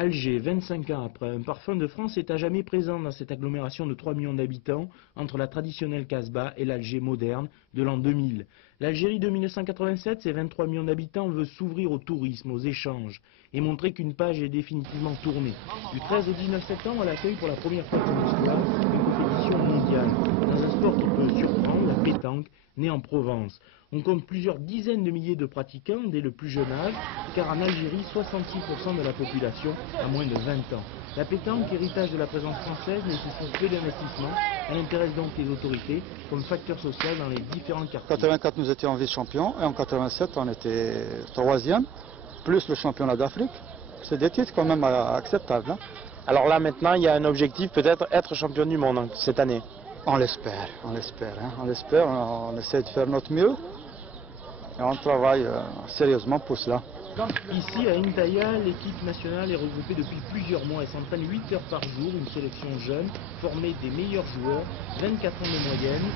Alger, 25 ans après, un parfum de France est à jamais présent dans cette agglomération de 3 millions d'habitants entre la traditionnelle Casbah et l'Alger moderne de l'an 2000. L'Algérie de 1987, ses 23 millions d'habitants, veut s'ouvrir au tourisme, aux échanges et montrer qu'une page est définitivement tournée. Du 13 au 19 septembre, elle accueille pour la première fois de son histoire une compétition mondiale dans un sport qui peut surprendre, la pétanque, née en Provence. On compte plusieurs dizaines de milliers de pratiquants dès le plus jeune âge, car en Algérie, 66% de la population a moins de 20 ans. La pétanque, héritage de la présence française, nécessite peu d'investissement. Elle intéresse donc les autorités comme facteur social dans les différents quartiers. En 84, nous étions vice-champions et en 87, on était troisième, plus le championnat d'Afrique. C'est des titres quand même acceptables. Hein. Alors là, maintenant, il y a un objectif, peut-être être champion du monde cette année. On l'espère, on l'espère. Hein. On l'espère, on essaie de faire notre mieux et on travaille sérieusement pour cela. Ici, à Intaya, l'équipe nationale est regroupée depuis plusieurs mois et s'entraîne 8 heures par jour. Une sélection jeune, formée des meilleurs joueurs, 24 ans de moyenne.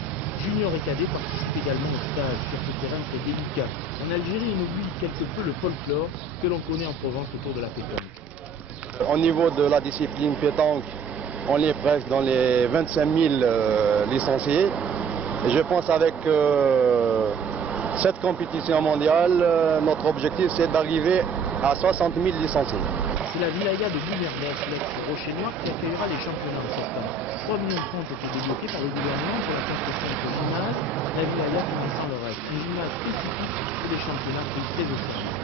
Junior et cadet participent également au stage sur ce terrain très délicat. En Algérie, on oublie quelque peu le folklore que l'on connaît en Provence autour de la pétanque. Au niveau de la discipline pétanque, on est presque dans les 25 000 licenciés. Et je pense avec cette compétition mondiale, notre objectif c'est d'arriver à 60 000 licenciés. C'est la wilaya de Boumerbeck, l'ex-Rocher Noir, qui accueillera les championnats en septembre. 3 millions de francs ont été débloqués par le gouvernement pour la construction de ce gymnase, la wilaya finançant le reste. Un gymnase spécifique pour les championnats pris très au sérieux.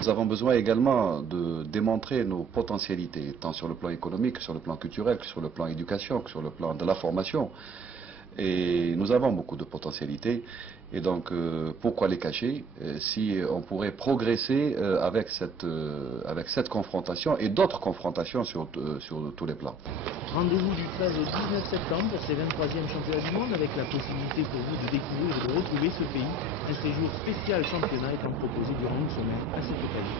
Nous avons besoin également de démontrer nos potentialités, tant sur le plan économique, sur le plan culturel, que sur le plan éducation, que sur le plan de la formation. Et nous avons beaucoup de potentialités. Et donc, pourquoi les cacher si on pourrait progresser avec cette confrontation et d'autres confrontations sur tous les plans. Rendez-vous du 13 au 19 septembre pour ces 23e championnats du monde avec la possibilité pour vous de découvrir et de retrouver ce pays. Un séjour spécial championnat étant proposé durant une semaine à cette occasion.